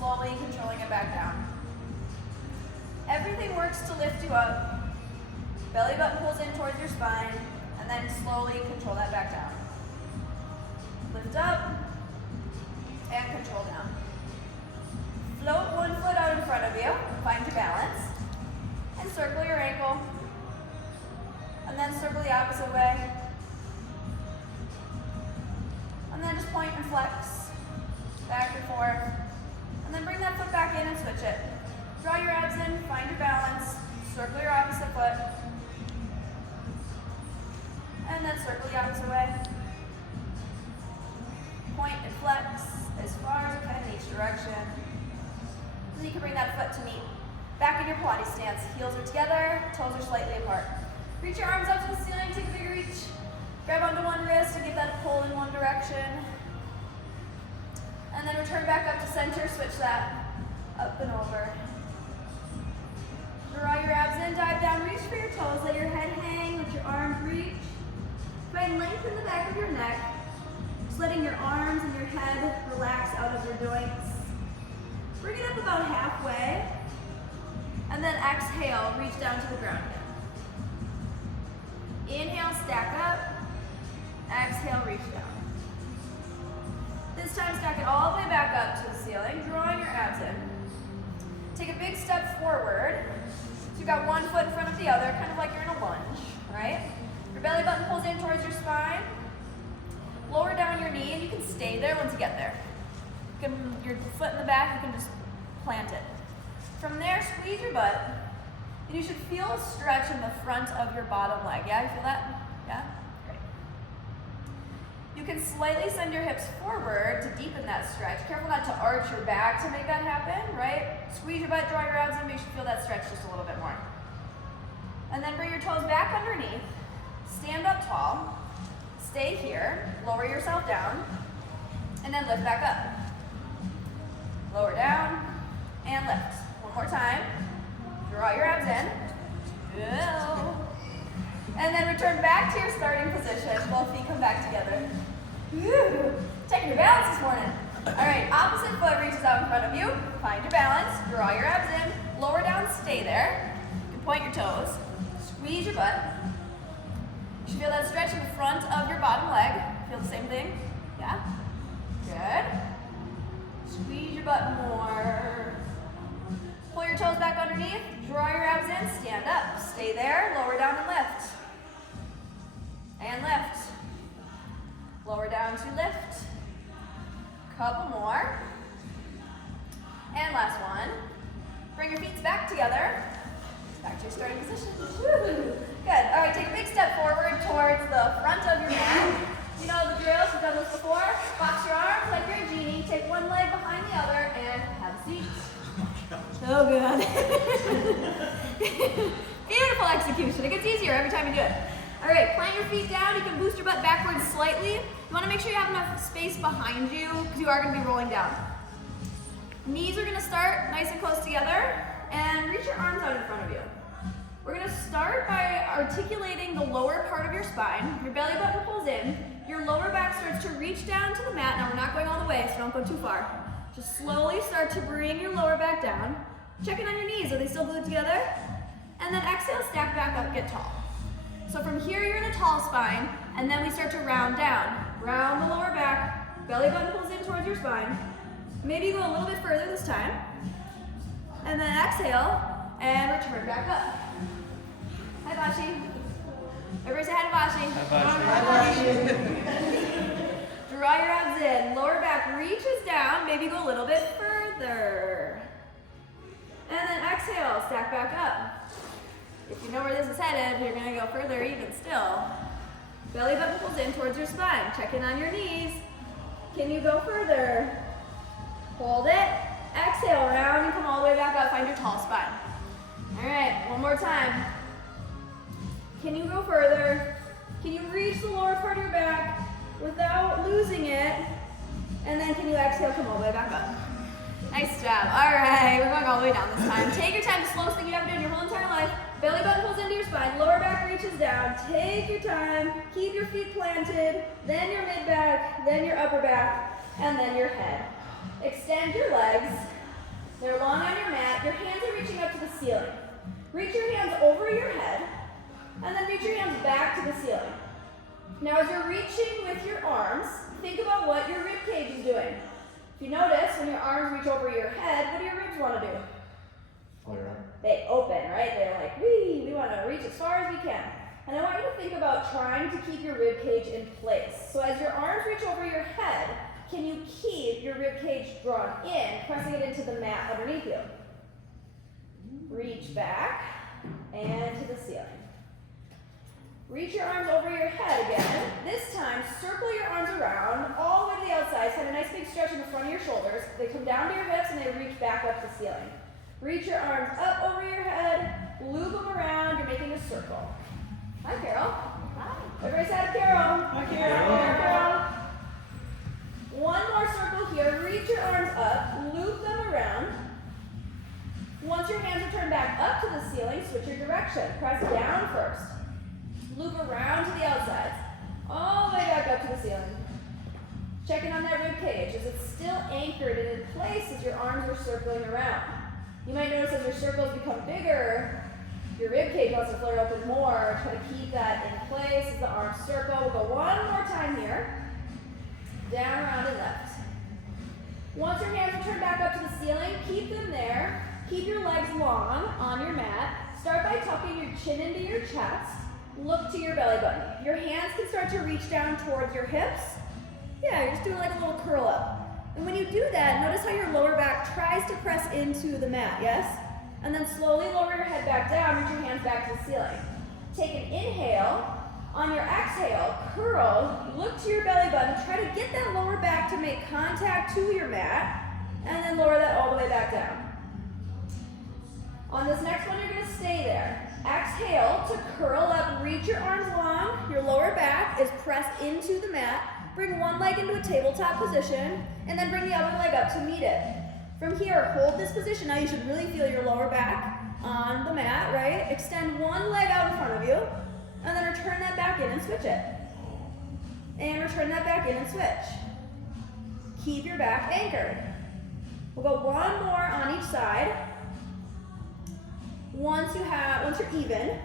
slowly controlling it back down. Everything works to lift you up. Belly button pulls in towards your spine, and then slowly control that back down. Lift up, and control down. Float one foot out in front of you, find your balance, and circle your ankle, and then circle the opposite way. And then just point and flex, back and forth, and then bring that foot back in and switch it. Draw your abs in, find your balance, circle your opposite foot, and then circle the opposite way. Point and flex as far as you can in each direction. Then you can bring that foot to meet back in your Pilates stance. Heels are together, toes are slightly apart. Reach your arms up to the ceiling, take a bigger reach. Grab onto one wrist and give that a pull in one direction. And then return back up to center, switch that up and over. Draw your abs in, dive down, reach for your toes, let your head hang, let your arms reach. Try and lengthen the back of your neck, just letting your arms and your head relax out of your joints. Bring it up about halfway, and then exhale, reach down to the ground again. Inhale, stack up. Exhale, reach down. This time, stack it all the way back up to the ceiling, drawing your abs in. Take a big step forward. So you've got one foot in front of the other, kind of like you're in a lunge, right? Your belly button pulls in towards your spine. Lower down your knee, and you can stay there once you get there. Your foot in the back, you can just plant it. From there, squeeze your butt, and you should feel a stretch in the front of your bottom leg. Yeah, you feel that? Yeah? Great. You can slightly send your hips forward to deepen that stretch. Careful not to arch your back to make that happen, right? Squeeze your butt, draw your abs in, make sure you feel that stretch just a little bit more. And then bring your toes back underneath. Stand up tall. Stay here. Lower yourself down. And then lift back up. Lower down and lift. One more time. Draw your abs in. Good. And then return back to your starting position. Both feet come back together. Woo. Taking your balance this morning. All right, opposite foot reaches out in front of you. Find your balance. Draw your abs in. Lower down, stay there. You can point your toes. Squeeze your butt. You should feel that stretch in the front of your bottom leg. Feel the same thing? Yeah? Good. Squeeze your butt more. Pull your toes back underneath. Draw your abs in. Stand up. Stay there. Lower down and lift. And lift. Lower down to lift. Couple more. And last one. Bring your feet back together. Back to your starting position. Woo. Good. All right, take a big step forward towards the front of your mat. You know the drill, you've done this before. Box your arms like you're a genie. Take one leg behind the other and have a seat. So good. Beautiful execution. It gets easier every time you do it. All right, plant your feet down. You can boost your butt backwards slightly. You want to make sure you have enough space behind you because you are going to be rolling down. Knees are going to start nice and close together, and reach your arms out in front of you. We're going to start by articulating the lower part of your spine. Your belly button pulls in. Your lower back starts to reach down to the mat. Now we're not going all the way, so don't go too far. Just slowly start to bring your lower back down. Check in on your knees. Are they still glued together? And then exhale, stack back up, get tall. So from here, you're in a tall spine, and then we start to round down. Round the lower back. Belly button pulls in towards your spine. Maybe you go a little bit further this time. And then exhale, and return back up. Hi, Vashi. Everybody say hi to Vashi. Hi, Vashi. Draw your abs in. Lower back reaches down. Maybe go a little bit further. And then exhale, stack back up. If you know where this is headed, you're going to go further even still. Belly button pulls in towards your spine. Check in on your knees. Can you go further? Hold it. Exhale, round and come all the way back up. Find your tall spine. All right, one more time. Can you go further? Can you reach the lower part of your back without losing it? And then can you exhale, come all the way back up? Nice job. All right, we're going all the way down this time. Take your time, the slowest thing you ever did in your whole entire life. Belly button pulls into your spine, lower back reaches down. Take your time, keep your feet planted, then your mid back, then your upper back, and then your head. Extend your legs, They're long on your mat. Your hands are reaching up to the ceiling. Reach your hands over your head, and then reach your hands back to the ceiling. Now as you're reaching with your arms, think about what your rib cage is doing. If you notice, when your arms reach over your head, what do your ribs want to do? Flare up. They open, right? They're like, wee, we want to reach as far as we can. And I want you to think about trying to keep your rib cage in place. So as your arms reach over your head, can you keep your rib cage drawn in, pressing it into the mat underneath you? Reach back and to the ceiling. Reach your arms over your head again. This time, circle your arms around all the way to the outside. So have a nice big stretch in the front of your shoulders. They come down to your hips and they reach back up to the ceiling. Reach your arms up over your head, loop them around. You're making a circle. Hi, Carol. Hi. Everybody say hi, Carol. Hi, Carol. Hi, Carol. One more circle here. Reach your arms up, loop them around. Once your hands are turned back up to the ceiling, switch your direction. Press down first. Loop around to the outsides. All the way back up to the ceiling. Checking on that rib cage. Is it still anchored and in place as your arms are circling around? You might notice as your circles become bigger, your rib cage wants to flare open more. Try to keep that in place as the arms circle. We'll go one more time here. Down, around, and left. Once your hands are turned back up to the ceiling, keep them there. Keep your legs long on your mat. Start by tucking your chin into your chest. Look to your belly button. Your hands can start to reach down towards your hips. Yeah, you're just doing like a little curl up. And when you do that, notice how your lower back tries to press into the mat, yes? And then slowly lower your head back down, reach your hands back to the ceiling. Take an inhale. On your exhale, curl, look to your belly button, try to get that lower back to make contact to your mat, and then lower that all the way back down. On this next one, you're going to stay there. Exhale to curl up, reach your arms long, your lower back is pressed into the mat, bring one leg into a tabletop position, and then bring the other leg up to meet it. From here, hold this position. Now you should really feel your lower back on the mat, right? Extend one leg out in front of you. And then return that back in and switch it. And return that back in and switch. Keep your back anchored. We'll go one more on each side. Once you're even,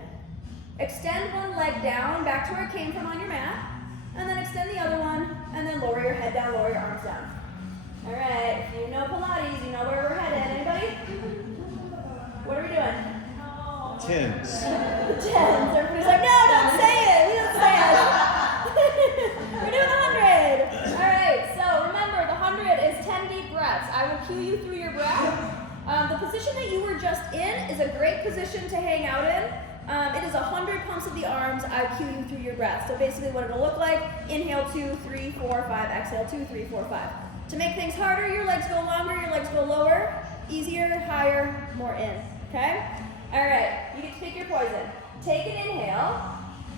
extend one leg down back to where it came from on your mat. And then extend the other one, and then lower your head down, lower your arms down. All right, if you know Pilates, you know where we're headed. Anybody? What are we doing? Tens. Tens. Everybody's like, no, don't say it. We don't say it. We're doing the 100. All right, so remember, the 100 is 10 deep breaths. I will cue you through your breath. The position that you were just in is a great position to hang out in. It is 100 pumps of the arms. I cue you through your breath. So basically what it'll look like, inhale 2, 3, 4, 5, exhale 2, 3, 4, 5. To make things harder, your legs go longer, your legs go lower. Easier, higher, more in, okay? All right, you get to pick your poison. Take an inhale.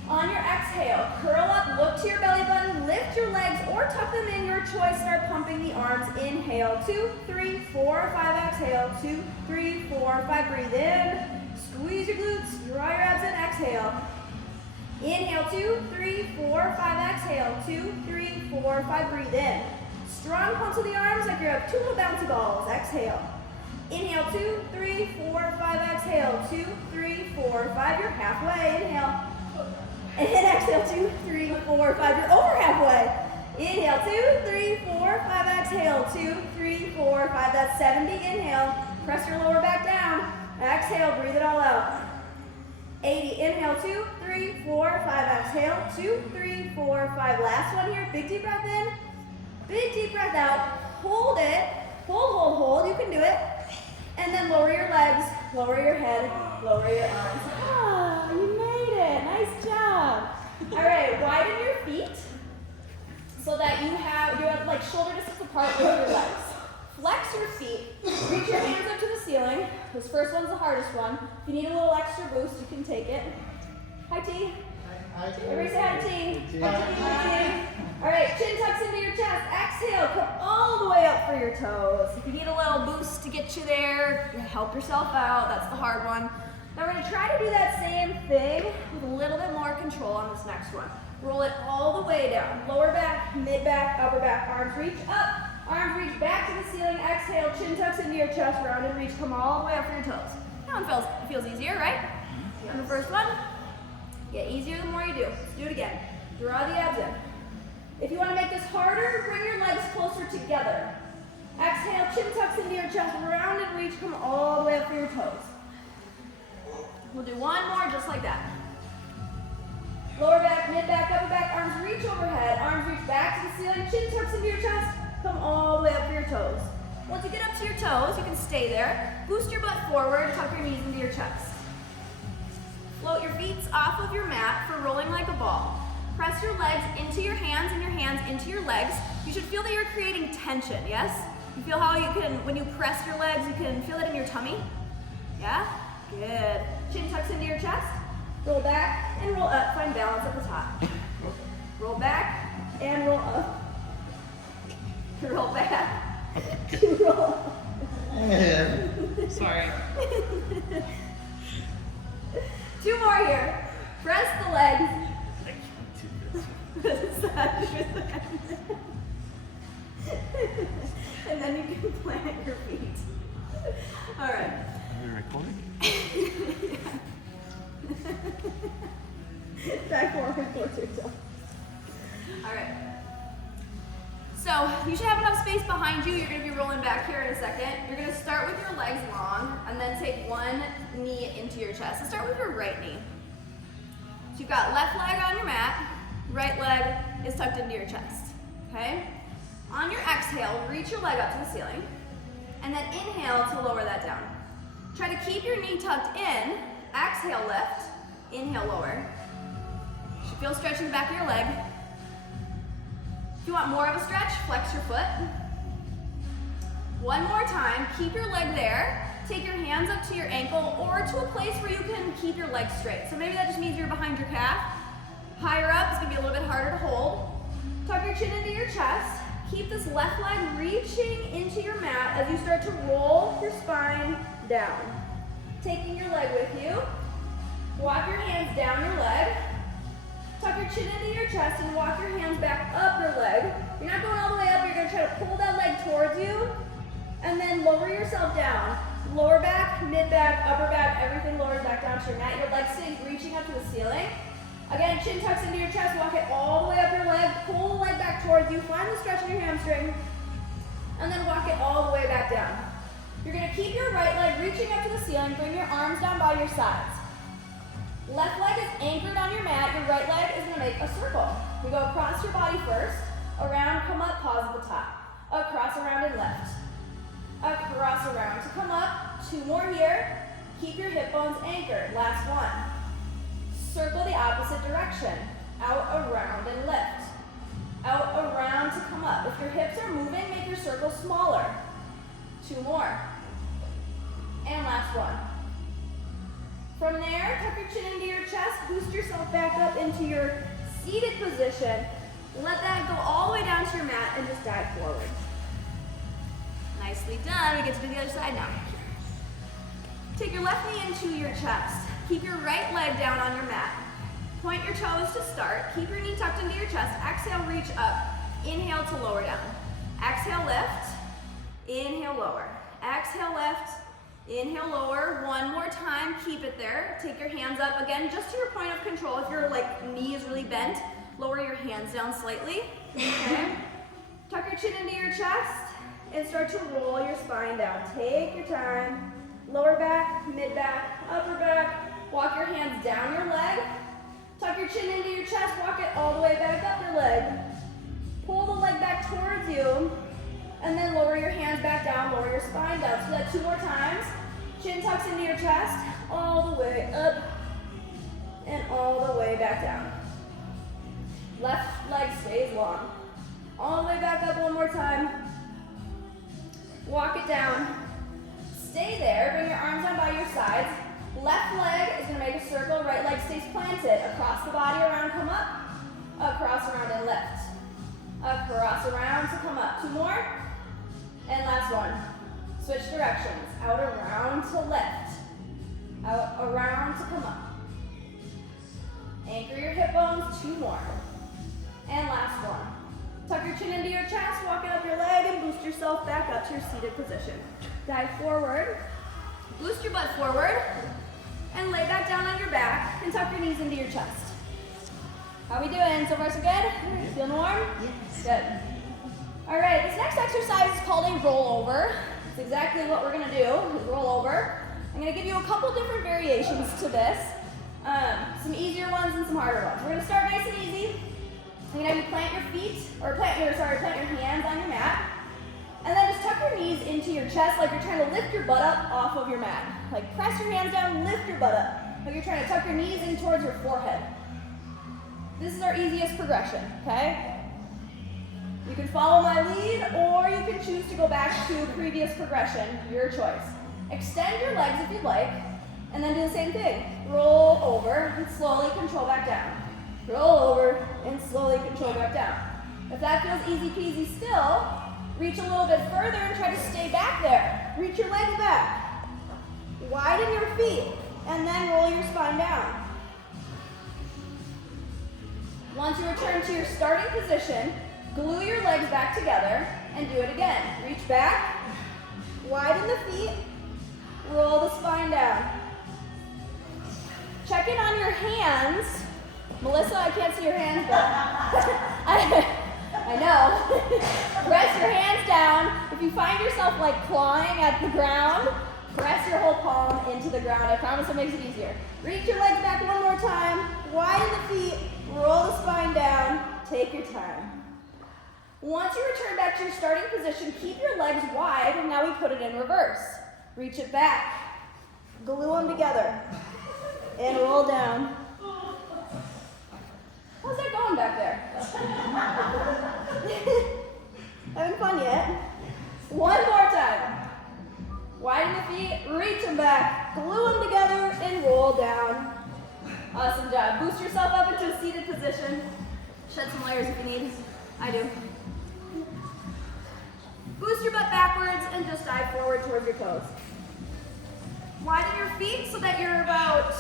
On your exhale, curl up, look to your belly button, lift your legs or tuck them in, your choice. Start pumping the arms. Inhale, 2, 3, 4, 5, exhale, 2, 3, 4, 5, breathe in. Squeeze your glutes, draw your abs in, exhale. Inhale, 2, 3, 4, 5, exhale, 2, 3, 4, 5, breathe in. Strong pumps of the arms like you have 2 little bouncy balls, exhale. Inhale, 2, 3, 4, 5, exhale, 2, 3, 4, 5, you're halfway, inhale. And exhale, 2, 3, 4, 5, you're over halfway. Inhale, 2, 3, 4, 5, exhale, 2, 3, 4, 5, that's 70, inhale. Press your lower back down. Exhale, breathe it all out. 80, inhale, 2, 3, 4, 5, exhale, 2, 3, 4, 5. Last one here, big deep breath in, big deep breath out. Hold it, hold, you can do it. And then lower your legs, lower your head, lower your arms. Ah, you made it, nice job. All right, widen your feet so that you're like shoulder distance apart with your legs. Flex your feet, reach your hands up to the ceiling. This first one's the hardest one. If you need a little extra boost, you can take it. Hi, T. Hi, T. Everybody say hi, T. Hi, T. All right, chin tucks into your chest. Exhale, come all the way up for your toes. If you need a little boost to get you there, help yourself out. That's the hard one. Now we're gonna try to do that same thing with a little bit more control on this next one. Roll it all the way down. Lower back, mid back, upper back, arms reach up. Arms reach back to the ceiling. Exhale, chin tucks into your chest, round and reach. Come all the way up for your toes. That one feels easier, right? On the first one, get easier the more you do. Let's do it again. Draw the abs in. If you want to make this harder, bring your legs closer together. Exhale, chin tucks into your chest, round and reach. Come all the way up for your toes. We'll do one more just like that. Lower back, mid back, upper back, arms reach overhead, arms reach back to the ceiling, chin tucks into your chest, come all the way up for your toes. Once you get up to your toes, you can stay there. Boost your butt forward, tuck your knees into your chest. Float your feet off of your mat for rolling like a ball. Press your legs into your hands and your hands into your legs. You should feel that you're creating tension, yes? You feel how you can, when you press your legs, you can feel it in your tummy? Yeah? Good. Chin tucks into your chest. Roll back and roll up. Find balance at the top. Roll back and roll up. Roll back. Roll up. Sorry. 2 more here. Press the legs. And then you can plant your feet. All right. Are we recording? Back forward, towards your toe. All right. So you should have enough space behind you. You're going to be rolling back here in a second. You're going to start with your legs long and then take one knee into your chest. So start with your right knee. So you've got left leg on your mat, right leg is tucked into your chest. Okay? On your exhale, reach your leg up to the ceiling and then inhale to lower that down. Try to keep your knee tucked in. Exhale, lift. Inhale, lower. You should feel stretch in the back of your leg. If you want more of a stretch, flex your foot. One more time, keep your leg there. Take your hands up to your ankle or to a place where you can keep your legs straight. So maybe that just means you're behind your calf. Higher up, it's gonna be a little bit harder to hold. Tuck your chin into your chest. Keep this left leg reaching into your mat as you start to roll your spine down. Taking your leg with you. Walk your hands down your leg. Tuck your chin into your chest and walk your hands back up your leg. You're not going all the way up, you're gonna try to pull that leg towards you and then lower yourself down. Lower back, mid back, upper back, everything lowers back down to your mat. Your leg stays reaching up to the ceiling. Again, chin tucks into your chest, walk it all the way up your leg, pull the leg back towards you, find the stretch in your hamstring, and then walk it all the way back down. You're gonna keep your right leg reaching up to the ceiling, bring your arms down by your sides. Left leg is anchored on your mat, your right leg is gonna make a circle. We go across your body first, around, come up, pause at the top. Across, around, and left. Across, around to come up. 2 more here. Keep your hip bones anchored. Last one. Circle the opposite direction. Out, around, and lift. Out, around to come up. If your hips are moving, make your circle smaller. 2 more. And last one. From there, tuck your chin into your chest, boost yourself back up into your seated position. Let that go all the way down to your mat and just dive forward. Nicely done. We get to do the other side now. Take your left knee into your chest. Keep your right leg down on your mat. Point your toes to start. Keep your knee tucked into your chest. Exhale, reach up. Inhale to lower down. Exhale, lift. Inhale, lower. Exhale, lift. Inhale, lower. One more time. Keep it there. Take your hands up again, just to your point of control. If your knee is really bent, lower your hands down slightly. Okay. Tuck your chin into your chest and start to roll your spine down. Take your time. Lower back, mid back, upper back. Walk your hands down your leg. Tuck your chin into your chest. Walk it all the way back up your leg. Pull the leg back towards you. And then lower your hands back down, lower your spine down. So that 2 more times. Chin tucks into your chest, all the way up, and all the way back down. Left leg stays long. All the way back up 1 more time. Walk it down. Stay there, bring your arms down by your sides. Left leg is gonna make a circle, right leg stays planted. Across the body, around, come up. Across, around, and lift. Across, around to come up. 2 more. And last one. Switch directions. Out, around to lift. Out, around to come up. Anchor your hip bones. 2 more. And last one. Tuck your chin into your chest, walk it up your leg, and boost yourself back up to your seated position. Dive forward, boost your butt forward, and lay back down on your back, and tuck your knees into your chest. How we doing? So far so good? Feeling warm? Yes. Good. All right, this next exercise is called a rollover. It's exactly what we're gonna do, is roll over. I'm gonna give you a couple different variations to this. Some easier ones and some harder ones. We're gonna start nice and easy. I'm gonna have you plant your feet, or plant your hands on your mat. And then just tuck your knees into your chest like you're trying to lift your butt up off of your mat. Like press your hands down, lift your butt up. Like you're trying to tuck your knees in towards your forehead. This is our easiest progression, okay? You can follow my lead, or you can choose to go back to previous progression, your choice. Extend your legs if you'd like, and then do the same thing. Roll over and slowly control back down. Roll over and slowly control back down. If that feels easy peasy still, reach a little bit further and try to stay back there. Reach your legs back. Widen your feet, and then roll your spine down. Once you return to your starting position, glue your legs back together and do it again. Reach back, widen the feet, roll the spine down. Check in on your hands. Melissa, I can't see your hands, but I know. Press your hands down. If you find yourself like clawing at the ground, press your whole palm into the ground. I promise it makes it easier. Reach your legs back one more time. Widen the feet, roll the spine down. Take your time. Once you return back to your starting position, keep your legs wide, and now we put it in reverse. Reach it back. Glue them together. And roll down. How's that going back there? Having fun yet? One more time. Widen the feet, reach them back, glue them together, and roll down. Awesome job. Boost yourself up into a seated position. Shed some layers if you need. I do. Boost your butt backwards and just dive forward towards your toes. Widen your feet so that you're about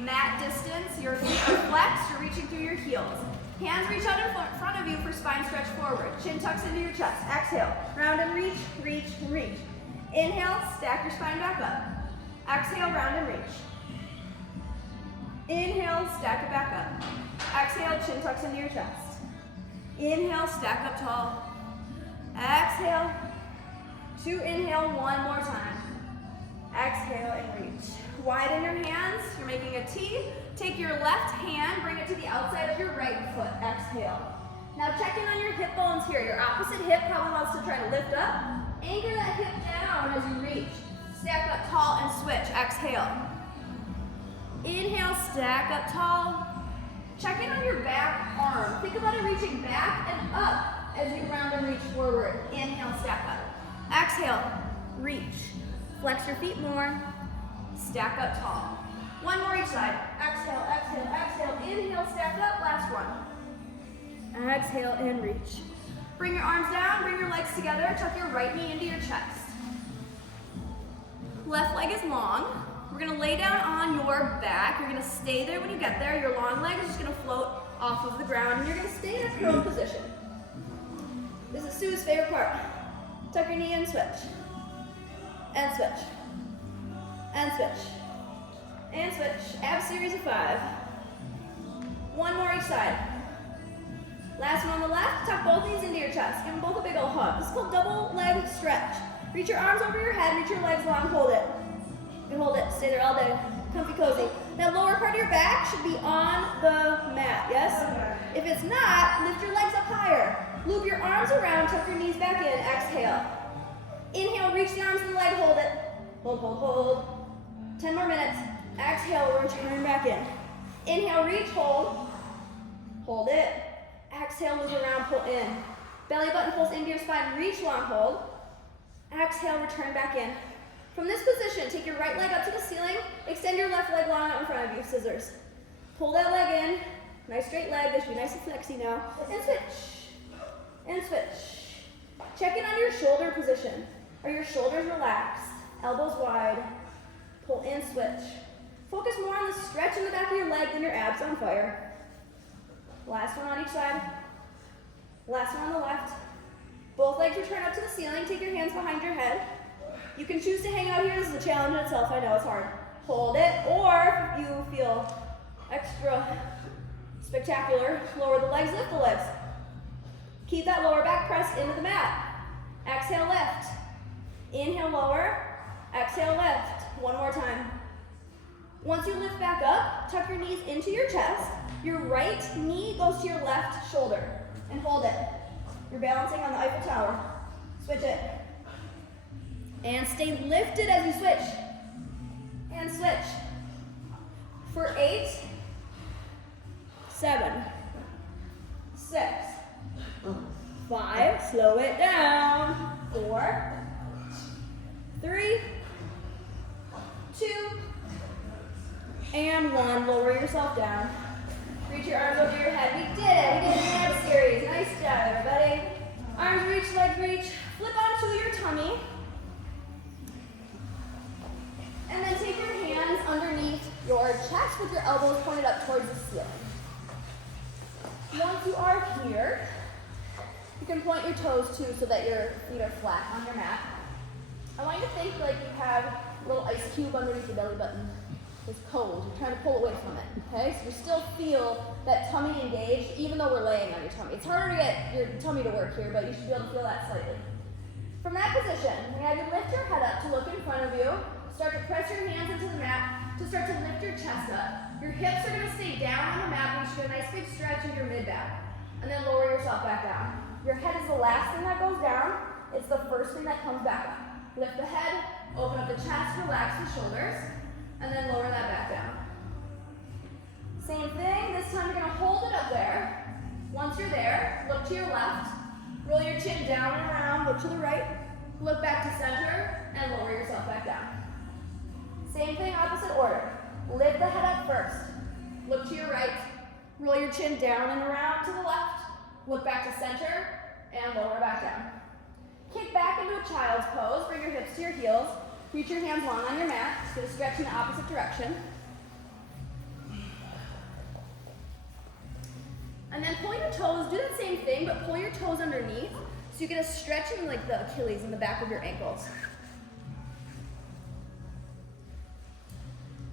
mat distance. Your feet are flexed, you're reaching through your heels. Hands reach out in front of you for spine stretch forward. Chin tucks into your chest. Exhale, round and reach, reach, and reach. Inhale, stack your spine back up. Exhale, round and reach. Inhale, stack it back up. Exhale, chin tucks into your chest. Inhale, stack up tall. Exhale, two inhale, one more time. Exhale and reach. Widen your hands, you're making a T. Take your left hand, bring it to the outside of your right foot. Exhale. Now check in on your hip bones here. Your opposite hip probably wants to try to lift up. Anchor that hip down as you reach. Stack up tall and switch. Exhale. Inhale, stack up tall. Check in on your back arm. Think about it reaching back and up as you round and reach forward. Inhale, stack up. Exhale, reach. Flex your feet more. Stack up tall. One more each side. Exhale, exhale, exhale. Inhale, stack up. Last one. Exhale and reach. Bring your arms down, bring your legs together. Tuck your right knee into your chest. Left leg is long. We're gonna lay down on your back. You're gonna stay there when you get there. Your long leg is just gonna float off of the ground, and you're gonna stay in a prone position. This is Sue's favorite part. Tuck your knee and switch. And switch. And switch. And switch. Ab series of 5. One more each side. Last one on the left. Tuck both knees into your chest. Give them both a big old hug. This is called double leg stretch. Reach your arms over your head. Reach your legs long. Hold it. You can hold it. Stay there all day. Comfy cozy. That lower part of your back should be on the mat. Yes? If it's not, lift your legs up higher. Loop your arms around. Tuck your knees back in. Exhale. Inhale. Reach the arms and the leg. Hold it. Hold, hold, hold. 10 more minutes. Exhale, return back in. Inhale, reach, hold. Hold it. Exhale, move around, pull in. Belly button pulls into your spine, reach, long, hold. Exhale, return back in. From this position, take your right leg up to the ceiling. Extend your left leg long out in front of you, scissors. Pull that leg in. Nice straight leg, that should be nice and flexy now. And switch. And switch. Check in on your shoulder position. Are your shoulders relaxed? Elbows wide. Pull in, switch. Focus more on the stretch in the back of your leg than your abs on fire. Last one on each side. Last one on the left. Both legs return up to the ceiling. Take your hands behind your head. You can choose to hang out here. This is a challenge in itself. I know it's hard. Hold it, or if you feel extra spectacular, lower the legs, lift the legs. Keep that lower back pressed into the mat. Exhale, lift. Inhale, lower. Exhale, lift. One more time. Once you lift back up, tuck your knees into your chest. Your right knee goes to your left shoulder. And hold it. You're balancing on the Eiffel Tower. Switch it. And stay lifted as you switch. And switch. For 8, 7, 6, 5, slow it down. 4, 3, 2, and 1. Lower yourself down. Reach your arms over your head. We did it. We did an ab series. Nice job, everybody. Arms reach, legs reach. Flip onto your tummy. And then take your hands underneath your chest with your elbows pointed up towards the ceiling. Once you are here, you can point your toes too so that your feet are flat on your mat. I want you to think like you have a little ice cube underneath your belly button. It's cold. You're trying to pull away from it. Okay? So you still feel that tummy engaged even though we're laying on your tummy. It's harder to get your tummy to work here, but you should be able to feel that slightly. From that position, we have you lift your head up to look in front of you. Start to press your hands into the mat to start to lift your chest up. Your hips are going to stay down on the mat, but you should get a nice big stretch in your mid-back. And then lower yourself back down. Your head is the last thing that goes down. It's the first thing that comes back up. Lift the head, open up the chest, relax the shoulders, and then lower that back down. Same thing, this time you're going to hold it up there. Once you're there, look to your left, roll your chin down and around, look to the right, look back to center, and lower yourself back down. Same thing, opposite order. Lift the head up first. Look to your right. Roll your chin down and around to the left. Look back to center and lower back down. Kick back into a child's pose. Bring your hips to your heels. Reach your hands long on your mat. Just get a stretch in the opposite direction. And then pull your toes. Do that same thing, but pull your toes underneath so you get a stretch in like the Achilles in the back of your ankles.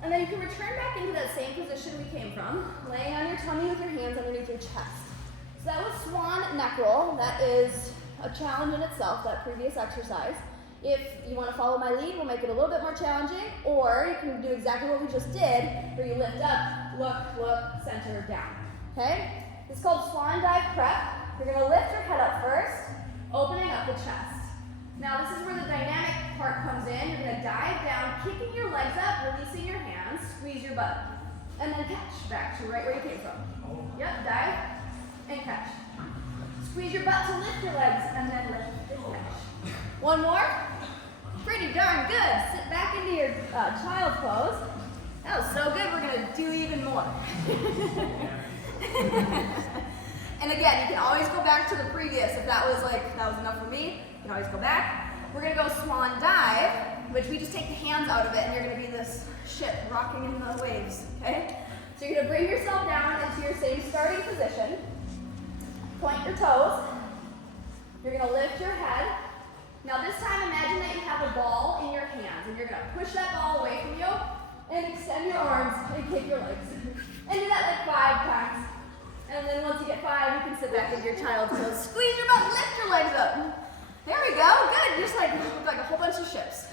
And then you can return back into that same position we came from, laying on your tummy with your hands underneath your chest. So that was swan neck roll. That is a challenge in itself, that previous exercise. If you want to follow my lead, we'll make it a little bit more challenging, or you can do exactly what we just did, where you lift up, look, center, down. Okay? It's called swan dive prep. You're going to lift your head up first, opening up the chest. Now this is where the dynamic part comes in. You're going to dive down, kicking your legs up, releasing your hands, squeeze your butt, and then catch back to right where you came from. Yep, dive and catch. Squeeze your butt to lift your legs, and then lift and catch. One more. Pretty darn good. Sit back into your child's pose. That was so good, we're going to do even more. And again, you can always go back to the previous. If that was enough for me, you can always go back. We're going to go swan dive, which we just take the hands out of it, and you're going to be this ship rocking in the waves, okay? So you're going to bring yourself down into your same starting position. Point your toes. You're going to lift your head. Now this time, imagine that you have a ball in your hands, and you're going to push that ball away from you, and extend your arms, and kick your legs. And do that like 5 times. And then once you get 5, you can sit back in your child's pose. Squeeze your butt, lift your legs up. There we go, good. Just look like a whole bunch of ships.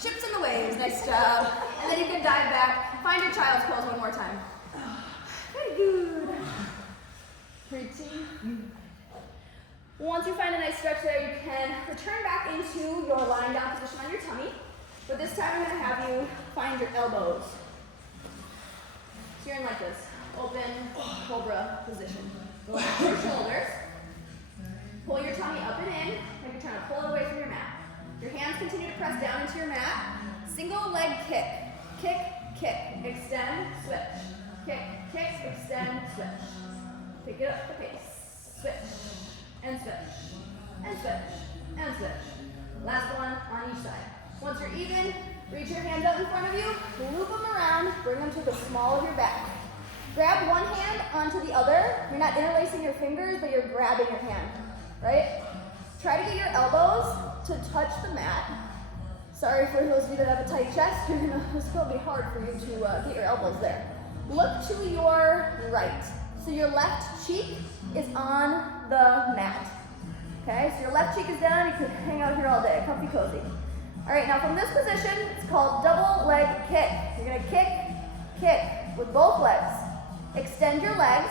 Ships in the waves, nice job. And then you can dive back. Find your child's pose one more time. Very good. Pretty. Once you find a nice stretch there, you can return back into your lying down position on your tummy. But this time I'm going to have you find your elbows. So you're in like this. Open cobra position. Relax your shoulders. Pull your tummy up and in, like you're trying to pull it away from your mat. Your hands continue to press down into your mat. Single leg kick. Kick, kick, extend, switch. Kick, kick, extend, switch. Pick it up the pace. Switch, and switch, and switch, and switch. Last one on each side. Once you're even, reach your hands out in front of you, loop them around, bring them to the small of your back. Grab one hand onto the other. You're not interlacing your fingers, but you're grabbing your hand, right? Try to get your elbows to touch the mat. Sorry for those of you that have a tight chest. It's going to be hard for you to get your elbows there. Look to your right. So your left cheek is on the mat. Okay, so your left cheek is down. You can hang out here all day, comfy cozy. All right, now from this position, it's called double leg kick. You're gonna kick with both legs. Extend your legs.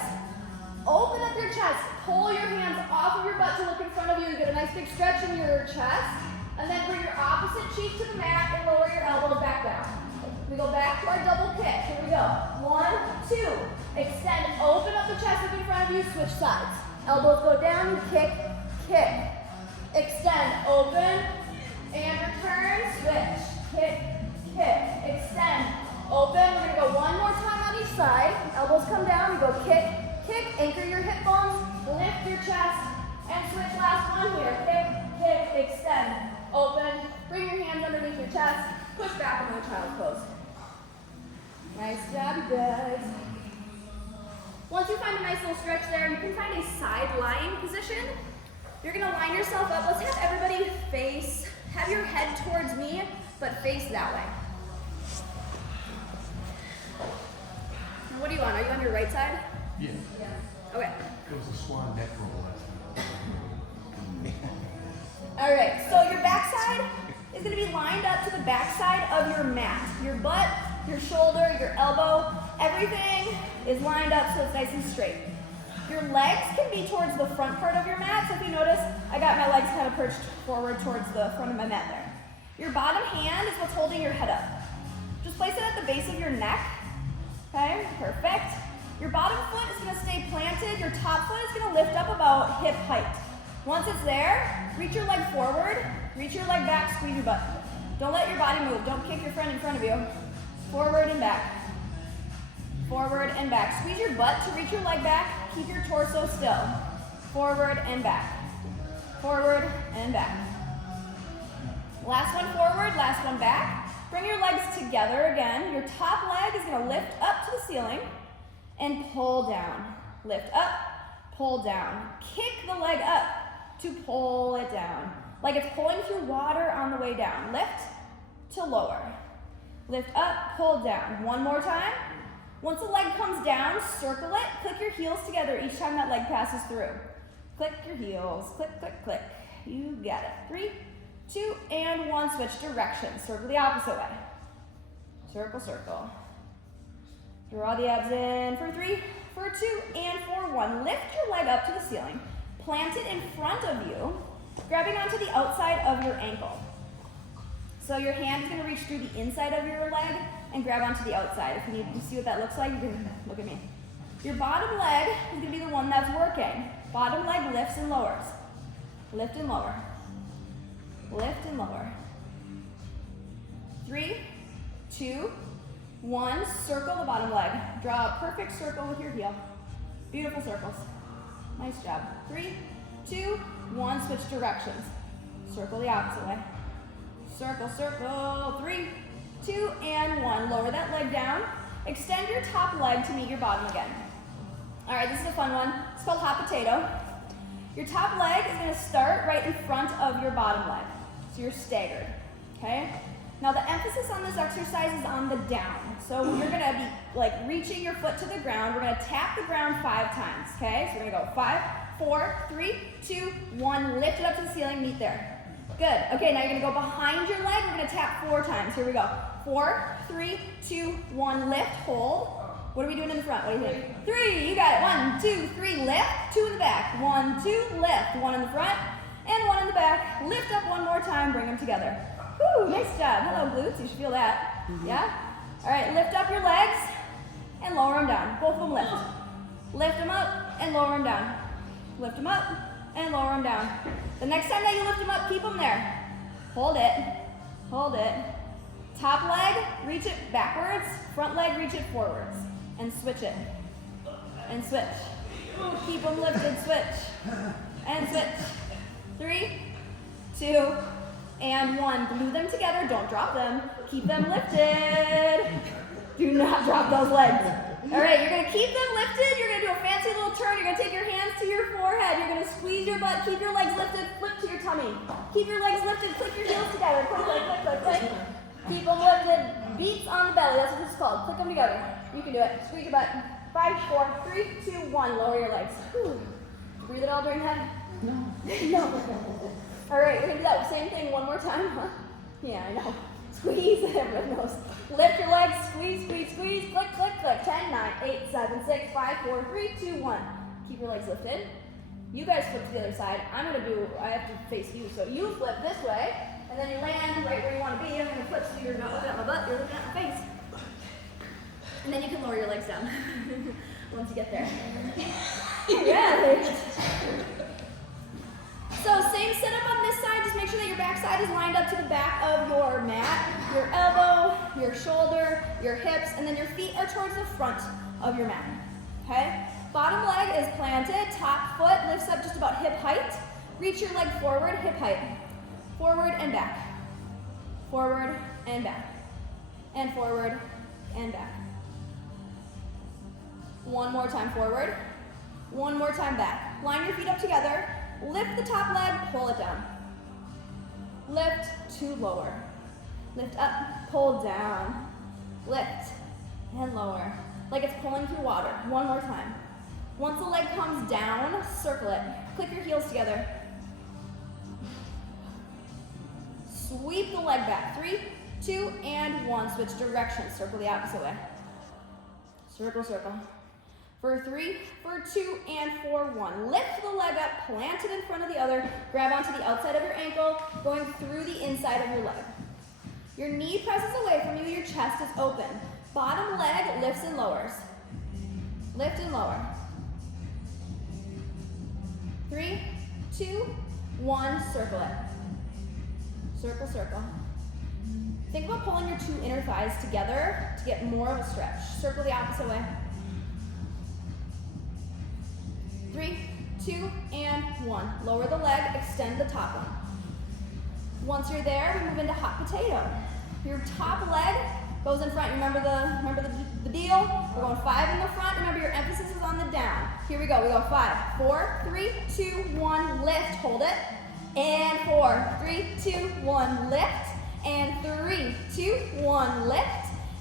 Open up your chest. Pull your hands off of your butt to look in front of you. You get a nice big stretch in your chest. And then bring your opposite cheek to the mat and lower your elbows back down. We go back to our double kick. Here we go. 1, 2. Extend, open up the chest, look in front of you, switch sides. Elbows go down, kick. Extend, open, and return, switch. Kick, extend, open. We're gonna go one more time on each side. Elbows come down, we go kick, anchor your hip bones, lift your chest, and switch last one here. Kick, extend, open, bring your hands underneath your chest, push back into a child's pose. Nice job, you guys. Once you find a nice little stretch there, you can find a side lying position. You're gonna line yourself up. Let's have everybody have your head towards me, but face that way. Now what do you want? Are you on your right side? Yeah. Okay. It was a swan neck roll last night. All right, so your backside is gonna be lined up to the backside of your mat. Your butt, your shoulder, your elbow, everything is lined up so it's nice and straight. Your legs can be towards the front part of your mat. So if you notice, I got my legs kind of perched forward towards the front of my mat there. Your bottom hand is what's holding your head up. Just place it at the base of your neck. Okay, perfect. Your bottom foot is gonna stay planted. Your top foot is gonna lift up about hip height. Once it's there, reach your leg forward, reach your leg back, squeeze your butt. Don't let your body move. Don't kick your friend in front of you. Forward and back. Forward and back. Squeeze your butt to reach your leg back. Keep your torso still. Forward and back. Forward and back. Last one forward, last one back. Bring your legs together again. Your top leg is gonna lift up to the ceiling and pull down. Lift up, pull down. Kick the leg up to pull it down. Like it's pulling through water on the way down. Lift to lower. Lift up, pull down. One more time. Once the leg comes down, circle it. Click your heels together each time that leg passes through. Click your heels. Click, click, click. You got it. 3, 2, and 1. Switch directions. Circle the opposite way. Circle, circle. Draw the abs in for 3, for 2, and for 1. Lift your leg up to the ceiling. Plant it in front of you, grabbing onto the outside of your ankle. So your hand is going to reach through the inside of your leg and grab onto the outside. If you need to see what that looks like, you can look at me. Your bottom leg is going to be the one that's working. Bottom leg lifts and lowers. Lift and lower. Lift and lower. 3, 2, 1. Circle the bottom leg. Draw a perfect circle with your heel. Beautiful circles. Nice job. 3, 2, 1. Switch directions. Circle the opposite way. Circle, circle. 3, 2, and 1. Lower that leg down. Extend your top leg to meet your bottom again. All right, this is a fun one. It's called hot potato. Your top leg is going to start right in front of your bottom leg. So you're staggered, okay? Now the emphasis on this exercise is on the down. So you're going to be like reaching your foot to the ground. We're going to tap the ground 5 times, okay? So we're going to go 5, 4, 3, 2, 1. Lift it up to the ceiling, meet there. Good. Okay, now you're going to go behind your leg. We're going to tap 4 times. Here we go. 4, 3, 2, 1. Lift, hold. What are we doing in the front? What do you think? 3. You got it. 1, 2, 3. Lift. 2 in the back. 1, 2. Lift. 1 in the front and 1 in the back. Lift up one more time. Bring them together. Woo, nice job. Hello, glutes. You should feel that. Yeah? All right, lift up your legs and lower them down. Both of them lift. Lift them up and lower them down. Lift them up and lower them down. The next time that you lift them up, keep them there. Hold it. Hold it. Top leg, reach it backwards. Front leg, reach it forwards. And switch it. And switch. Keep them lifted. Switch. And switch. 3, 2, and 1. Glue them together. Don't drop them. Keep them lifted. Do not drop those legs. All right, you're gonna keep them lifted. You're gonna do a fancy little turn. You're gonna take your hands to your forehead. You're gonna squeeze your butt. Keep your legs lifted. Flip to your tummy. Keep your legs lifted. Click your heels together. Click, click, click, click, click. Keep them lifted. Beats on the belly. That's what this is called. Click them together. You can do it. Squeeze your butt. 5, 4, 3, 2, 1. Lower your legs. Whew. Breathe it all during head. No. No. All right, we're gonna do that same thing one more time, huh? Yeah, I know. Squeeze, everyone knows. Lift your legs, squeeze, squeeze, squeeze. Click, click, click. 10, 9, 8, 7, 6, 5, 4, 3, 2, 1. Keep your legs lifted. You guys flip to the other side. I have to face you. So you flip this way, and then you land right where you want to be. I'm gonna flip so you're not looking at my butt, you're looking at my face. And then you can lower your legs down once you get there. Yeah. So same setup on this side, just make sure that your back side is lined up to the back of your mat, your elbow, your shoulder, your hips, and then your feet are towards the front of your mat, okay? Bottom leg is planted, top foot lifts up just about hip height. Reach your leg forward, hip height. Forward and back. Forward and back. And forward and back. One more time forward. One more time back. Line your feet up together. Lift the top leg, pull it down. Lift to lower. Lift up, pull down. Lift and lower. Like it's pulling through water. One more time. Once the leg comes down, circle it. Click your heels together. Sweep the leg back. 3, 2, and 1. Switch directions. Circle the opposite way. Circle, circle. For 3, for 2, and for 1. Lift the leg up, plant it in front of the other, grab onto the outside of your ankle, going through the inside of your leg. Your knee presses away from you, your chest is open. Bottom leg lifts and lowers. Lift and lower. 3, 2, 1, circle it. Circle, circle. Think about pulling your 2 inner thighs together to get more of a stretch. Circle the opposite way. 3, 2, and 1. Lower the leg, extend the top one. Once you're there, we move into hot potato. Your top leg goes in front. Remember the deal? We're going 5 in the front. Remember your emphasis is on the down. Here we go. We go 5, 4, 3, 2, 1. Lift. Hold it. And 4, 3, 2, 1. Lift. And 3, 2, 1. Lift.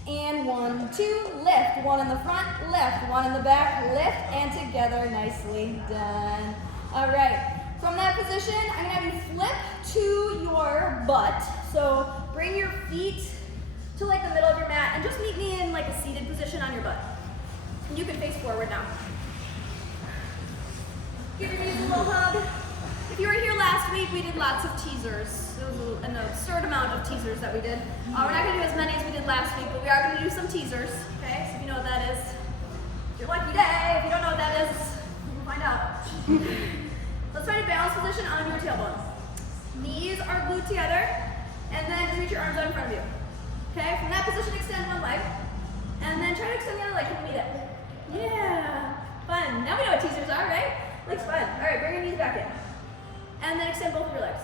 And 1, 2, lift. 1 in the front, lift. 1 in the back, lift. And together, nicely done. All right, from that position, I'm gonna have you flip to your butt. So bring your feet to like the middle of your mat and just meet me in like a seated position on your butt. And you can face forward now. Give your knees a little hug. If you were here last week, we did lots of teasers. There was an absurd amount of teasers that we did. We're not going to do as many as we did last week, but we are going to do some teasers. Okay, so if you know what that is, it's your lucky day. If you don't know what that is, you'll find out. Let's find a balanced position on your tailbone. Knees are glued together, and then just reach your arms out in front of you. Okay, from that position, extend one leg, and then try to extend the other leg. Can you meet it? Yeah, fun. Now we know what teasers are, right? Looks fun. All right, bring your knees back in. And then extend both of your legs.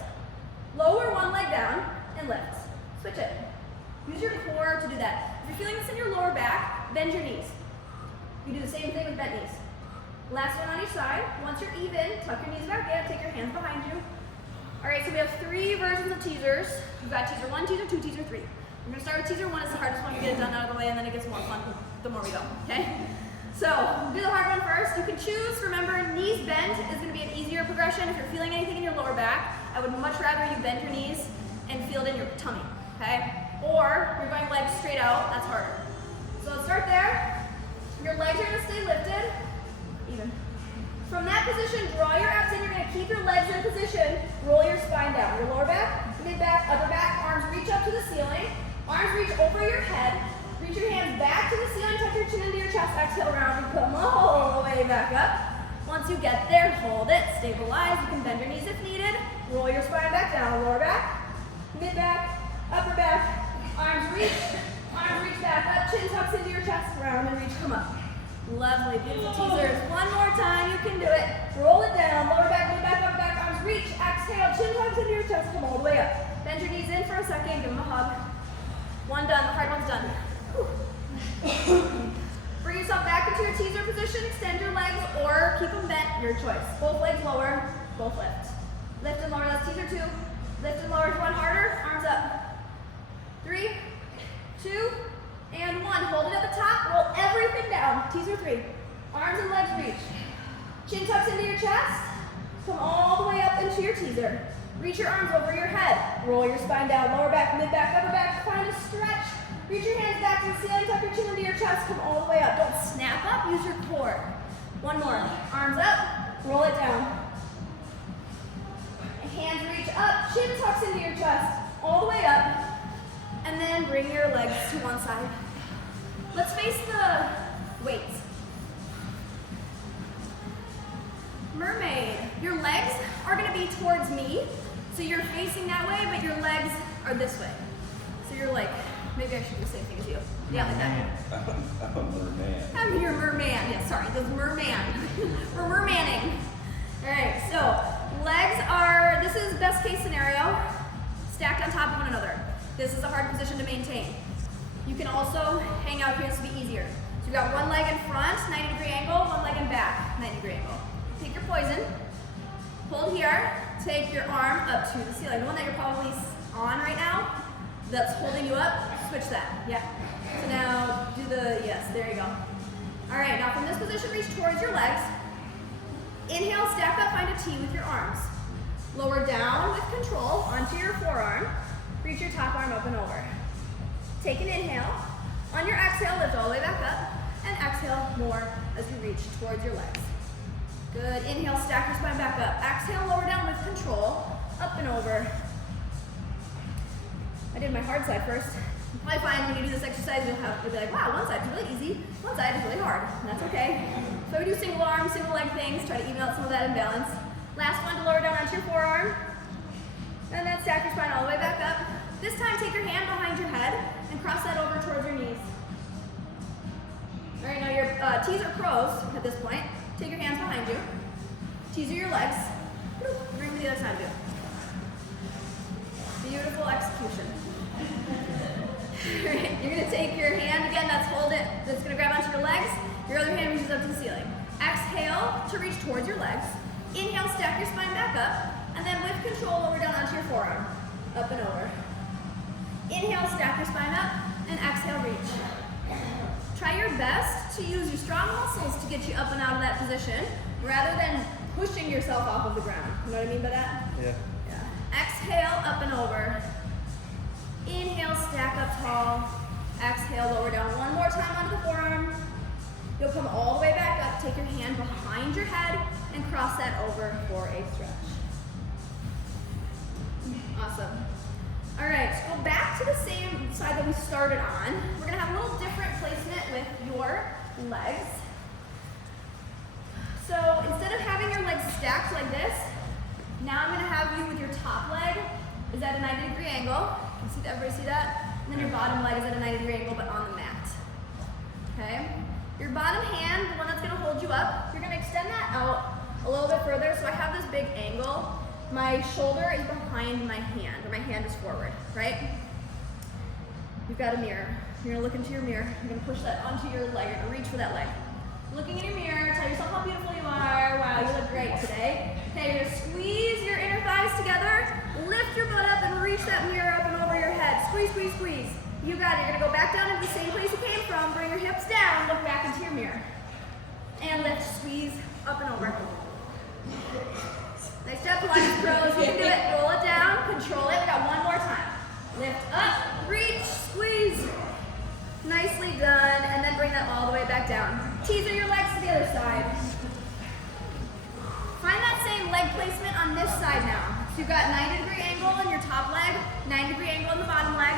Lower one leg down and lift. Switch it. Use your core to do that. If you're feeling this in your lower back, bend your knees. You do the same thing with bent knees. Last one on each side. Once you're even, tuck your knees back in, take your hands behind you. All right, so we have 3 versions of teasers. We've got teaser 1, teaser 2, teaser 3. We're gonna start with teaser 1. It's the hardest one to get it done out of the way, and then it gets more fun the more we go, okay? So, do the hard one first. You can choose, remember, knees bent is gonna be an easier progression. If you're feeling anything in your lower back, I would much rather you bend your knees and feel it in your tummy, okay? Or, you're going legs straight out, that's harder. So let's start there. Your legs are gonna stay lifted, even. From that position, draw your abs in. You're gonna keep your legs in position, roll your spine down. Your lower back, mid back, upper back, arms reach up to the ceiling. Arms reach over your head. Reach your hands back to the ceiling, tuck your chin into your chest, exhale round and come all the way back up. Once you get there, hold it, stabilize. You can bend your knees if needed. Roll your spine back down, lower back, mid back, upper back. Arms reach back up, chin tucks into your chest, round and reach, come up. Lovely, beautiful teasers. One more time, you can do it. Roll it down, lower back, mid back, upper back, arms reach, exhale, chin tucks into your chest, come all the way up. Bend your knees in for a second, give them a hug. One done, the hard one's done. Bring yourself back your choice. Both legs lower, both lift. Lift and lower, that's teaser 2. Lift and lower, one harder, arms up. 3, 2, and 1. Hold it at the top, roll everything down. Teaser 3. Arms and legs reach. Chin tucks into your chest. Come all the way up into your teaser. Reach your arms over your head. Roll your spine down, lower back, mid back, upper back. Find a stretch. Reach your hands back to the ceiling, tuck your chin into your chest. Come all the way up. Don't snap up, use your core. One more. Arms up, roll it down. Hands reach up, chin tucks into your chest, all the way up. And then bring your legs to one side. Let's face the weights. Mermaid. Your legs are going to be towards me, so you're facing that way, but your legs are this way. So you're like, maybe I should do the same thing as you. Yeah, like that. I'm a merman. I'm your merman. Yeah, sorry, this is merman. We're mermanning. All right, so legs are, this is best case scenario, stacked on top of one another. This is a hard position to maintain. You can also hang out here, this will be easier. So you've got one leg in front, 90-degree angle, one leg in back, 90-degree angle. Take your poison, hold here, take your arm up to the ceiling. The one that you're probably on right now, that's holding you up, switch that, yeah. So now do the, yes, there you go. All right, now from this position, reach towards your legs. Inhale, stack up, find a T with your arms. Lower down with control onto your forearm. Reach your top arm up and over. Take an inhale. On your exhale, lift all the way back up. And exhale more as you reach towards your legs. Good. Inhale, stack your spine back up. Exhale, lower down with control. Up and over. I did my hard side first. You'll probably find when you do this exercise, you'll be like, wow, one side's really easy, one side is really hard. And that's okay. So we do single arm, single leg things, try to even out some of that imbalance. Last one to lower down onto your forearm. And then stack your spine all the way back up. This time, take your hand behind your head and cross that over towards your knees. All right, now your T's are crows at this point. Take your hands behind you. T's are your legs. Bring them to the other side of you. Beautiful execution. All right, you're gonna take your hand again, that's gonna grab onto your legs. Your other hand reaches up to the ceiling. Exhale to reach towards your legs. Inhale, stack your spine back up. And then with control, lower down onto your forearm. Up and over. Inhale, stack your spine up, and exhale, reach. Try your best to use your strong muscles to get you up and out of that position, rather than pushing yourself off of the ground. You know what I mean by that? Yeah. Exhale, up and over. Inhale, stack up tall. Exhale, lower down one more time onto the forearm. You'll come all the way back up, take your hand behind your head, and cross that over for a stretch. Awesome. All right, so go back to the same side that we started on. We're gonna have a little different placement with your legs. So instead of having your legs stacked like this, now I'm gonna have you with your top leg is at a 90-degree angle. You see that, everybody see that? And then your bottom leg is at a 90-degree angle, but on the mat. Okay? Your bottom hand, the one that's gonna hold you up, you're gonna extend that out a little bit further. So I have this big angle. My shoulder is behind my hand, or my hand is forward, right? You've got a mirror. You're gonna look into your mirror. You're gonna push that onto your leg. You're gonna reach for that leg. Looking in your mirror, tell yourself how beautiful you are. Wow, you look great today. Okay, you're gonna squeeze your inner thighs together, lift your butt up, and reach that mirror up and over your head. Squeeze, squeeze, squeeze. You got it. You're gonna go back down into the same place you came from. Bring your hips down, look back into your mirror. And lift, squeeze, up and over. Nice job, Pilates pros. You can do it. Roll it down, control it. We got one more time. Lift up, reach, squeeze. Nicely done. And then bring that all the way back down. Teaser your legs to the other side. Find that same leg placement on this side now. So you've got 90-degree angle in your top leg, 90-degree angle in the bottom leg.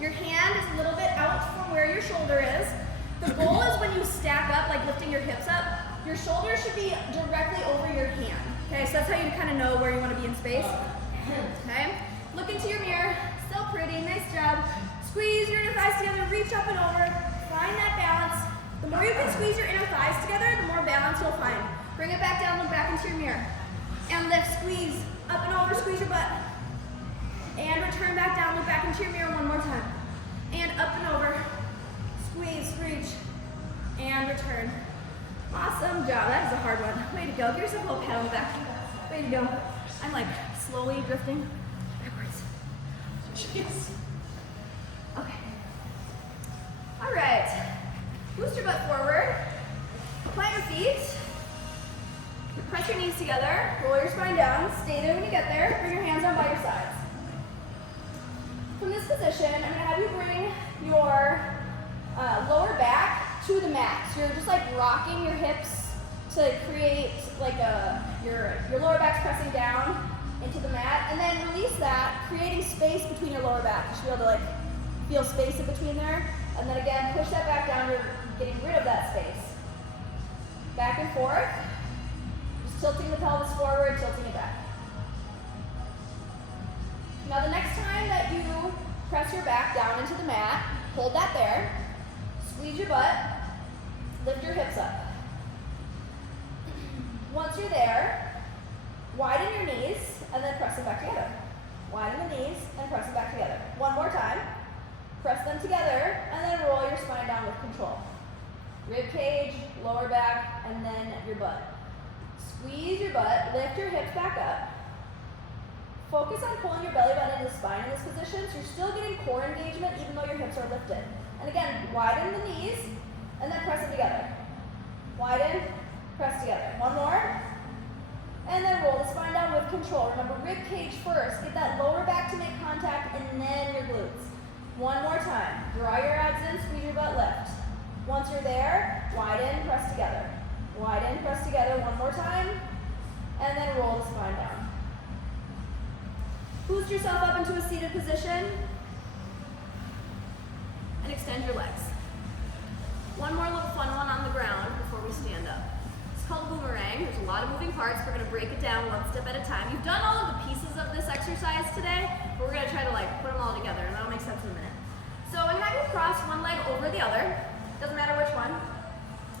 Your hand is a little bit out from where your shoulder is. The goal is when you stack up, like lifting your hips up, your shoulder should be directly over your hand. Okay, so that's how you kind of know where you want to be in space. Okay, look into your mirror. Still pretty, nice job. Squeeze your inner thighs together, reach up and over. Find that balance. The more you can squeeze your inner thighs together, the more balance you'll find. Bring it back down, look back into your mirror. And lift, squeeze, up and over, squeeze your butt. And return back down, look back into your mirror one more time. And up and over, squeeze, reach, and return. Awesome job. That is a hard one. Way to go. Give yourself a little pat on the back. Way to go. I'm like slowly drifting backwards. Jeez. Okay. All right. Boost your butt forward. Plant your feet. Press your knees together. Roll your spine down. Stay there when you get there. Bring your hands down by your sides. From this position, I'm going to have you bring your lower back to the mat. So you're just like rocking your hips to create like your lower back's pressing down into the mat, and then release that, creating space between your lower back. You should be able to like feel space in between there, and then again push that back down. You're getting rid of that space. Back and forth. Just tilting the pelvis forward, tilting it back. Now the next time that you press your back down into the mat, hold that there, squeeze your butt, lift your hips up. Once you're there, widen your knees and then press them back together. Widen the knees and press them back together. One more time. Press them together and then roll your spine down with control. Rib cage, lower back, and then your butt. Squeeze your butt, lift your hips back up. Focus on pulling your belly button into the spine in this position, so you're still getting core engagement even though your hips are lifted. And again, widen the knees and then press them together. Widen, press together. One more. And then roll the spine down with control. Remember, rib cage first. Get that lower back to make contact and then your glutes. One more time. Draw your abs in, squeeze your butt lift. Once you're there, widen, press together. Widen, press together. One more time. And then roll the spine down. Boost yourself up into a seated position. And extend your legs. One more little fun one on the ground before we stand up. It's called boomerang. There's a lot of moving parts. We're going to break it down one step at a time. You've done all of the pieces of this exercise today, but we're going to try to like put them all together, and that'll make sense in a minute. So I'm going to have you cross one leg over the other. Doesn't matter which one.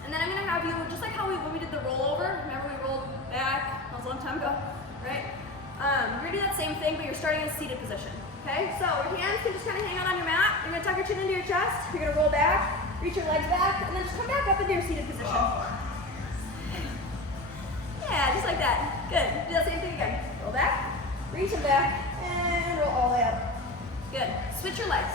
And then I'm going to have you, just like when we did the rollover, remember we rolled back, that was a long time ago, right? You're going to do that same thing, but you're starting in a seated position. Okay, so your hands can just kind of hang out on your mat. You're going to tuck your chin into your chest. You're going to roll back, reach your legs back, and then just come back up into your seated position. Yeah, just like that. Good. Do that same thing again. Roll back, reach them back, and roll all the way up. Good. Switch your legs.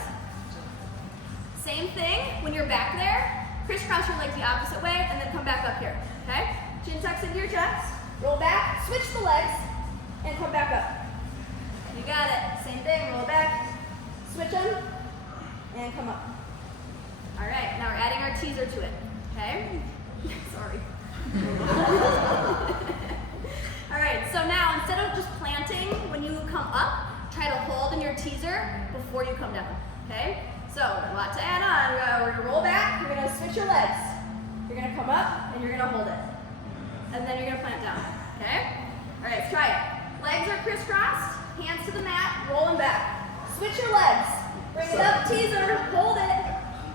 Same thing when you're back there. Crisscross your legs the opposite way, and then come back up here. Okay? Chin tucks into your chest. Roll back, switch the legs, and come back up. You got it. Same thing. Roll back, switch them, and come up. All right. Now we're adding our teaser to it. Okay? Sorry. All right. So now instead of just planting when you come up, try to hold in your teaser before you come down. Okay? So a lot to add on. We're gonna roll back. You're gonna switch your legs. You're gonna come up and you're gonna hold it, and then you're gonna plant down. Okay? All right. Let's try it. Legs are crisscrossed. Hands to the mat, rolling back. Switch your legs. Bring it up, teaser, hold it.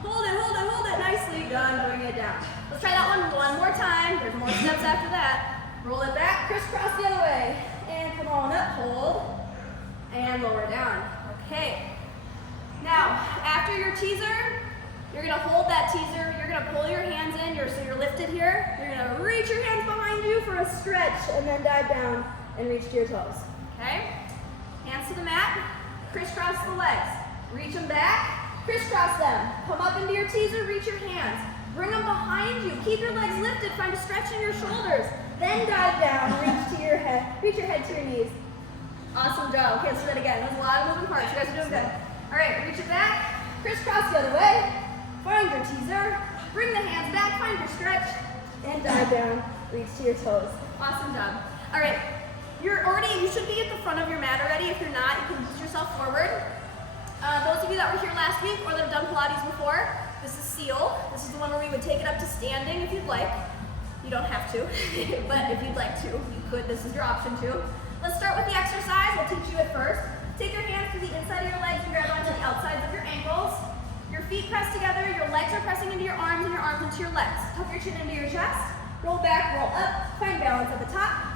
Hold it, hold it, hold it. Nicely done, bring it down. Let's try that one more time. There's more steps after that. Roll it back, crisscross the other way. And come on up, hold. And lower down. Okay. Now, after your teaser, you're gonna hold that teaser. You're gonna pull your hands in, so you're lifted here. You're gonna reach your hands behind you for a stretch and then dive down and reach to your toes. Okay? Hands to the mat, crisscross the legs. Reach them back, crisscross them. Come up into your teaser, reach your hands. Bring them behind you. Keep your legs lifted, find a stretch in your shoulders. Then dive down, reach to your head. Reach your head to your knees. Awesome job. Okay, let's do that again. There's a lot of moving parts. You guys are doing good. All right, reach it back, crisscross the other way. Find your teaser. Bring the hands back, find your stretch. And dive down, reach to your toes. Awesome job. All right. You should be at the front of your mat already. If you're not, you can boost yourself forward. Those of you that were here last week or that have done Pilates before, this is Seal. This is the one where we would take it up to standing if you'd like. You don't have to, but if you'd like to, you could. This is your option too. Let's start with the exercise. I'll teach you it first. Take your hands to the inside of your legs and grab onto the outsides of your ankles. Your feet press together. Your legs are pressing into your arms and your arms into your legs. Tuck your chin into your chest. Roll back, roll up. Find balance at the top.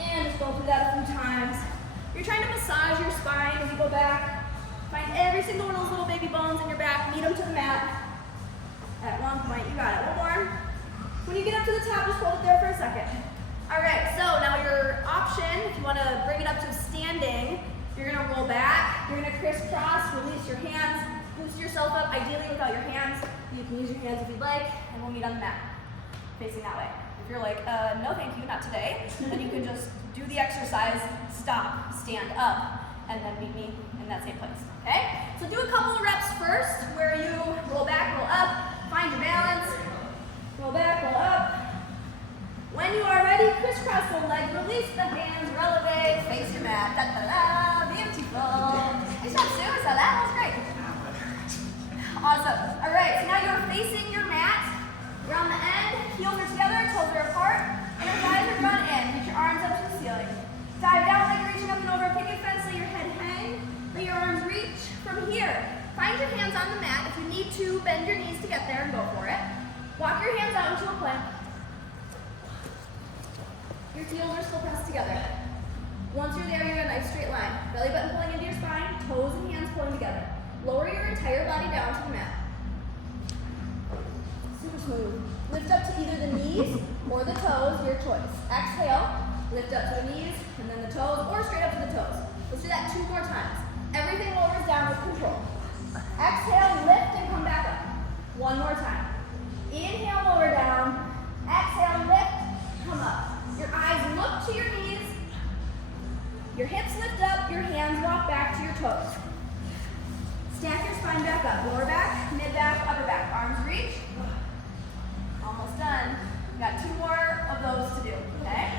And just go through that a few times. You're trying to massage your spine as you go back. Find every single one of those little baby bones in your back. Meet them to the mat. At one point, you got it. One more. up to the top, just hold it there for a second. All right, so now your option, if you want to bring it up to standing, you're going to roll back, you're going to crisscross, release your hands, boost yourself up, ideally without your hands. You can use your hands if you'd like, and we'll meet on the mat, facing that way. If you're like, no thank you, not today, then you can just do the exercise, stop, stand up, and then meet me in that same place, okay? So do a couple of reps first, where you roll back, roll up, find your balance, roll back, roll up. When you are ready, crisscross the legs, release the hands, releve, face your mat, da-da-da, beautiful. Nice job, Sue, so that was great. Awesome. All right, so now you're facing your mat. You're on the end, heels are together, toes are apart, and your thighs are run in. Reach your arms up to the ceiling. Dive down, like reaching up and over, picket fence, let your head hang, let your arms reach from here. Find your hands on the mat. If you need to, bend your knees to get there and go for it. Walk your hands out into a plank. Your heels are still pressed together. Once you're there, you're in a nice straight line. Belly button pulling into your spine, toes and hands pulling together. Lower your entire body down to the mat. Super smooth. Lift up to either the knees or the toes, your choice. Exhale, lift up to the knees and then the toes, or straight up to the toes. Let's do that 2 more times. Everything lowers down with control. Exhale, lift and come back up. 1 more time. Inhale, lower down. Exhale, lift, come up. Your eyes look to your knees. Your hips lift up, your hands walk back to your toes. Stack your spine back up. Lower back, mid back, upper back. Arms reach. Almost done. We got 2 more of those to do, okay?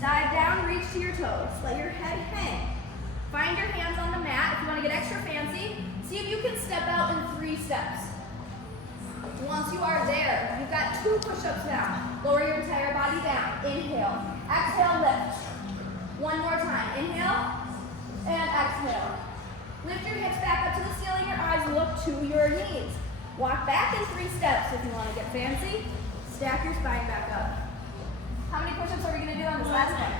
Dive down, reach to your toes. Let your head hang. Find your hands on the mat. If you want to get extra fancy, see if you can step out in 3 steps. Once you are there, you've got 2 push-ups now. Lower your entire body down. Inhale. Exhale, lift. 1 more time. Inhale and exhale. Lift your hips back up to the ceiling. Your eyes look to your knees. Walk back in 3 steps if you want to get fancy. Stack your spine back up. How many push-ups are we going to do on this last one?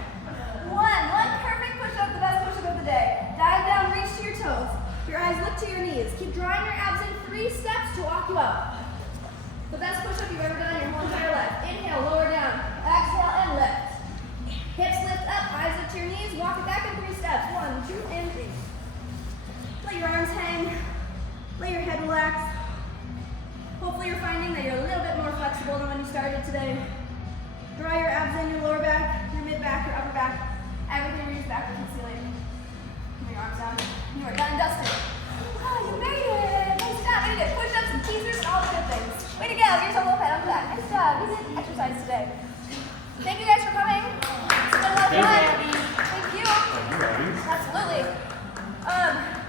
1 perfect push-up, the best push-up of the day. Dive down, reach to your toes. Your eyes look to your knees. Keep drawing your abs in 3 steps to walk you up. The best push-up you've ever done in your whole entire life. Inhale, lower down. Exhale, and lift. Hips lift up, eyes up to your knees. Walk it back in 3 steps. 1, 2, and 3. Let your arms hang. Let your head relax. Hopefully you're finding that you're a little bit more flexible than when you started today. Draw your abs in, your lower back, your mid back, your upper back. Everything reaches back to the ceiling. Bring your arms down. You are done and dusted. Oh, you made it. Nice job. We did push-ups and teasers and all the good things. Way to go. Give yourself a little pat on the back. Nice job. You did exercise today. Thank you guys.